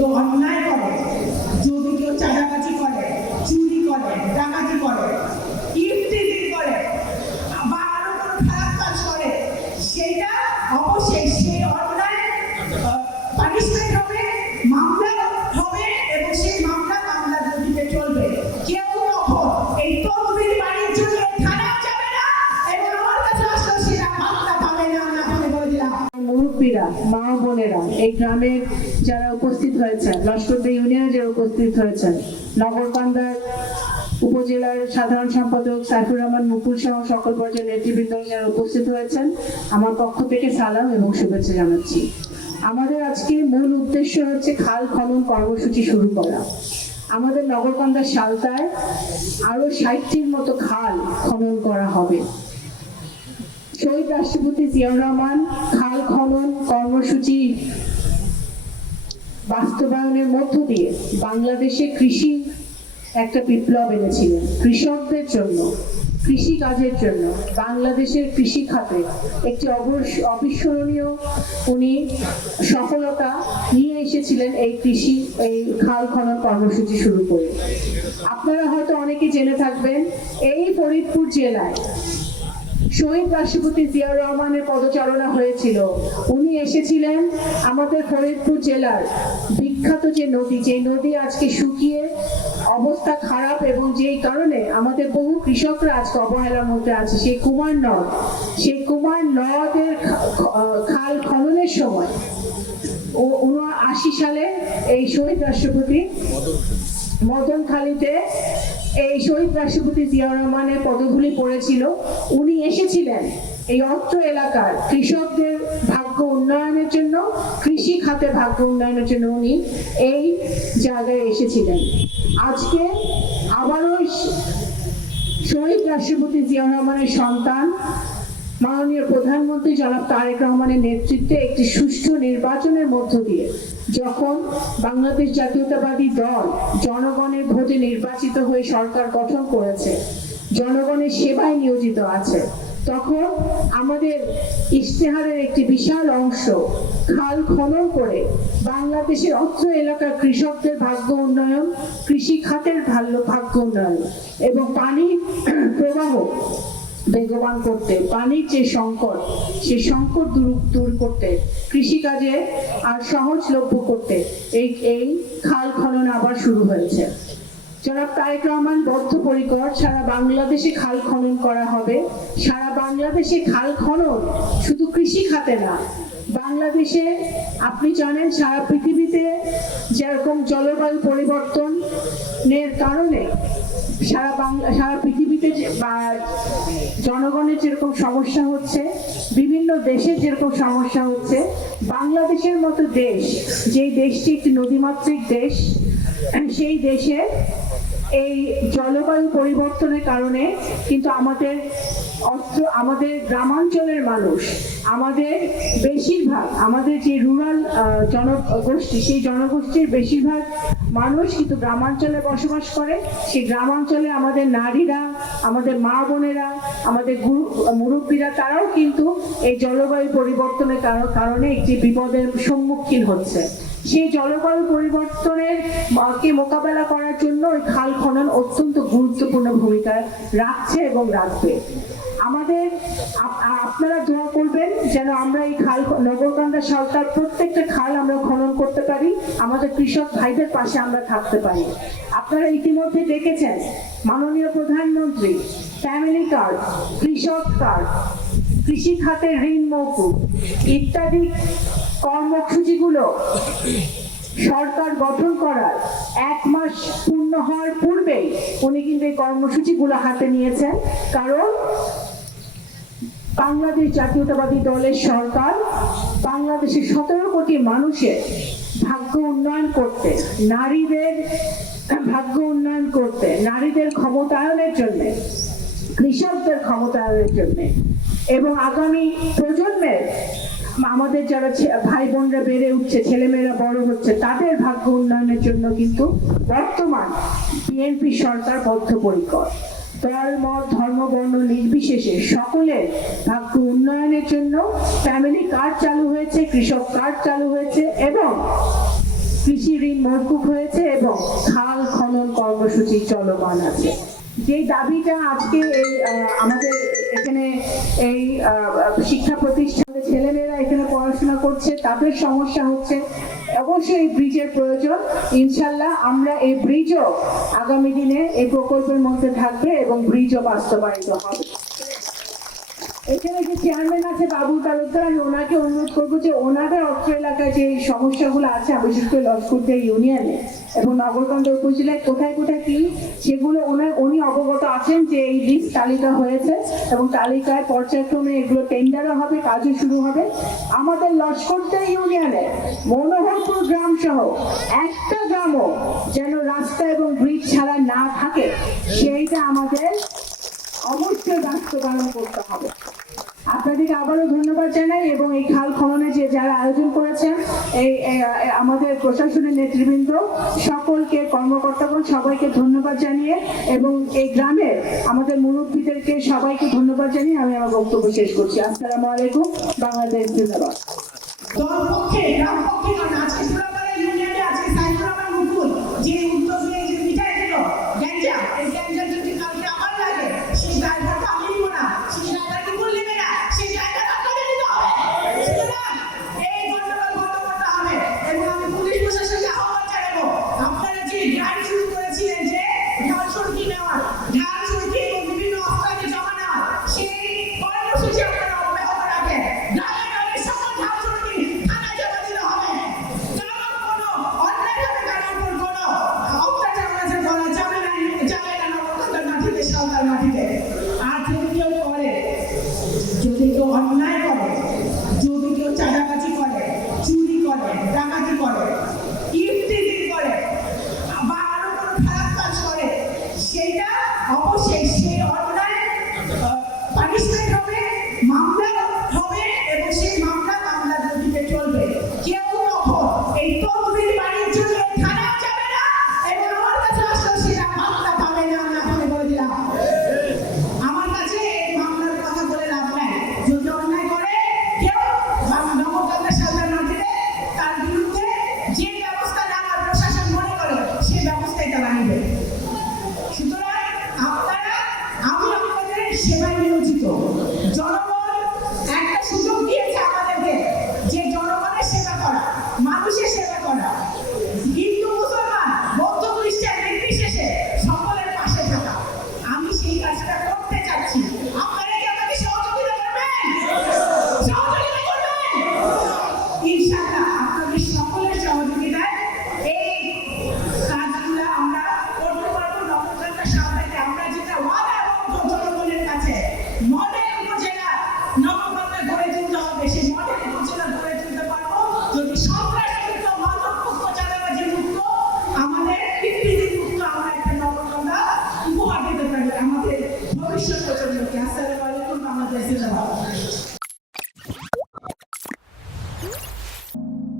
কেউ অন্যায় করে, যদি কেউ চাঁদাবাজি করে, চুরি করে, ডাকাতি করে, ইফটিজিং করে বা আরো কোনো খারাপ কাজ করে, সেটা অবশ্যই সেই অন্যায় পানিশমেন্ট হবে, মামলা হবে এবং সেই মামলার গতিতে চলবে। কেউ তখন এই তদবির বাড়ির জন্য থানাও যাবে না এবং আমার কাছে আসলে সেটা মামলা পাবে না। আমি বলে দিলাম মুরব্বীরা, মা বোনেরা, এই গ্রামের যারা উপস্থিত হয়েছেন, লস্করদী ইউনিয়নে যারা উপস্থিত হয়েছেন, নগরকান্দার উপজেলার সাধারণ সম্পাদক সাইফুর রহমান মুকুল সহ সকল পর্যায়ের নেতৃবৃন্দ যারা উপস্থিত হয়েছেন, আমার পক্ষ থেকে সালাম এবং শুভেচ্ছা জানাচ্ছি। আমাদের আজকে মূল উদ্দেশ্য হচ্ছে খাল খনন কর্মসূচি শুরু করা। আমাদের নগরকান্দার সালতায় আরো 60টির মতো খাল খনন করা হবে। শহীদ রাষ্ট্রপতি জিয়াউর রহমান খাল খনন কর্মসূচি বাস্তবায়নের মধ্য দিয়ে বাংলাদেশে কৃষি একটা বিপ্লব এনেছিলেন। কৃষকদের জন্য, কৃষি কাজের জন্য বাংলাদেশের কৃষি খাতে একটি অবিস্মরণীয় উনি সফলতা নিয়ে এসেছিলেন এই খাল খনন কর্মসূচি শুরু করে। আপনারা হয়তো অনেকে জেনে থাকবেন, এই ফরিদপুর জেলায় শহীদ রাষ্ট্রপতি জিয়াউর রহমানের পদচারণা হয়েছিল। উনি এসেছিলেন আমাদের ফরিদপুর জেলার বিখ্যাত যে নদী আজকে শুকিয়ে অবস্থা খারাপ এবং যেই কারণে আমাদের বহু কৃষকরা আজকে অবহেলার মধ্যে আছে, সেই কুমার নদের খাল খননের সময় 1980 সালে এই শহীদ রাষ্ট্রপতি মদনখালীতে এই শহীদ রাষ্ট্রপতি জিয়াউর রহমানের পদধূলি পড়েছিল। উনি এসেছিলেন এই অত্র এলাকার কৃষকদের ভাগ্য উন্নয়নের জন্য, কৃষি খাতে ভাগ্য উন্নয়নের জন্য উনি এই জায়গায় এসেছিলেন। আজকে আবারও শহীদ রাষ্ট্রপতি জিয়াউর রহমানের সন্তান মাননীয় প্রধানমন্ত্রী জনাব তারেক রহমানের নেতৃত্বে একটি সুষ্ঠু নির্বাচনের মধ্য দিয়ে যখন বাংলাদেশ জাতীয়তাবাদী দল জনগণের ভোটে নির্বাচিত হয়ে সরকার গঠন করেছে, জনগণের সেবায় নিয়োজিত আছে, তখন আমাদের ইশতেহারের একটি বিশাল অংশ খাল খনন করে বাংলাদেশের অত্র এলাকার কৃষকদের ভাগ্য উন্নয়ন, কৃষি খাতের ভাগ্য উন্নয়ন এবং পানি প্রবাহ বেগবান করতে, পানির যে সংকট, সেই সংকট দূর করতে, কৃষিকাজে আর সহজলভ্য করতে এই খাল খনন আবার শুরু হয়েছে। জনাব তারেক রহমান বদ্ধপরিকর, সারা বাংলাদেশে খাল খনন করা হবে। সারা বাংলাদেশে খাল খনন শুধু কৃষি খাতে না, বাংলাদেশে আপনি জানেন সারা পৃথিবীতে যেরকম জলবায়ু পরিবর্তনের কারণে সারা পৃথিবীতে জনগণের যেরকম সমস্যা হচ্ছে, বিভিন্ন দেশের যেরকম সমস্যা হচ্ছে, বাংলাদেশের মতো দেশ, যেই দেশটি একটি নদীমাতৃক দেশ, সেই দেশে এই জলবায়ু পরিবর্তনের কারণে কিন্তু আমাদের গ্রামাঞ্চলের মানুষ, আমাদের বেশিরভাগ, আমাদের যে রুরাল জনগোষ্ঠী, সেই জনগোষ্ঠীর বেশিরভাগ মানুষ কিন্তু গ্রামাঞ্চলে বসবাস করে। সেই গ্রামাঞ্চলে আমাদের নারীরা, আমাদের মা বোনেরা, আমাদের মুরব্বীরা, তারাও কিন্তু এই জলবায়ু পরিবর্তনের কারণে একটি বিপদের সম্মুখীন হচ্ছে। সেই জলবায়ু পরিবর্তনের মোকাবেলা করার জন্য ওই খাল খনন অত্যন্ত গুরুত্বপূর্ণ ভূমিকা রাখছে এবং রাখবে। আপনারা দোয়া করবেন যেন আমরা এই খাল, নগরকান্দা সালতার প্রত্যেকটা খাল আমরা খনন করতে পারি, আমাদের কৃষক ভাইদের পাশে আমরা থাকতে পারি। আপনারা ইতিমধ্যে দেখেছেন মাননীয় প্রধানমন্ত্রী ফ্যামিলি কার্ড, কৃষক কার্ড, কৃষি খাতের ঋণ মওকুফ ইত্যাদি কর্মসূচিগুলো সরকার গঠন করার 1 মাস পূর্ণ হওয়ার পূর্বেই উনি কিন্তু এই কর্মসূচিগুলো হাতে নিয়েছেন। কারণ বাংলাদেশ জাতীয়তাবাদী দলের সরকার বাংলাদেশের 17 কোটি মানুষের ভাগ্য উন্নয়ন করতে, নারীদের ভাগ্য উন্নয়ন করতে, নারীদের ক্ষমতায়নের জন্য, কৃষকদের ক্ষমতায়নের জন্য এবং আগামী প্রজন্মের আমাদের যারা ভাই বোনরা বেড়ে উঠছে, ছেলেমেয়েরা বড় হচ্ছে, তাদের ভাগ্য উন্নয়নের জন্য কিন্তু বর্তমান বিএনপি সরকার বদ্ধপরিকর। দল, মত, ধর্ম, বর্ণ নির্বিশেষে সকলের ভাগ্য উন্নয়নের জন্য ফ্যামিলি কার্ড চালু হয়েছে, কৃষক কার্ড চালু হয়েছে এবং কৃষি ঋণ মওকুফ হয়েছে এবং খাল খনন কর্মসূচি চলমান আছে। যে দাবিটা আজকে এই আমাদের এখানে এই শিক্ষা প্রতিষ্ঠানে ছেলেমেয়েরা এখানে পড়াশোনা করছে, তাদের সমস্যা হচ্ছে, অবশ্যই এই ব্রিজের প্রয়োজন। ইনশাল্লাহ আমরা এই ব্রিজও আগামী দিনে এই প্রকল্পের মধ্যে থাকবে এবং ব্রিজও বাস্তবায়িত হবে। এখানে যে চেয়ারম্যান আছে বাবু তালুকদার, আমি ওনাকে অনুরোধ করবো যে ওনাদের অত্র এলাকায় যে সমস্যাগুলো আছে, বিশেষ করে লস্করদিয়া ইউনিয়নে এবং নগরকান্দা উপজেলায় কোথায় কোথায় কি, সেগুলো উনি অবগত আছেন যে এই লিস্ট তালিকা হয়েছে এবং তালিকায় পর্যায়ক্রমে এগুলো টেন্ডারও হবে, কাজও শুরু হবে। আমাদের লস্করদিয়া ইউনিয়নে মনোহরপুর গ্রাম সহ একটা গ্রামও যেন রাস্তা এবং ব্রিজ ছাড়া না থাকে, সেইটা আমাদের অবশ্যই বাস্তবায়ন করতে হবে। আপনাদেরকে আবারও ধন্যবাদ জানাই এবং এই খাল খননে যে যারা আয়োজন করেছেন, এই আমাদের প্রশাসনের নেতৃবৃন্দ সকলকে, কর্মকর্তাগণ সবাইকে ধন্যবাদ জানিয়ে এবং এই গ্রামের আমাদের মুরব্বীদেরকে সবাইকে ধন্যবাদ জানিয়ে আমি আমার বক্তব্য শেষ করছি। আসসালামু আলাইকুম। বাংলাদেশ জিন্দাবাদ। দল পক্ষে গ্রাম পক্ষে আজকে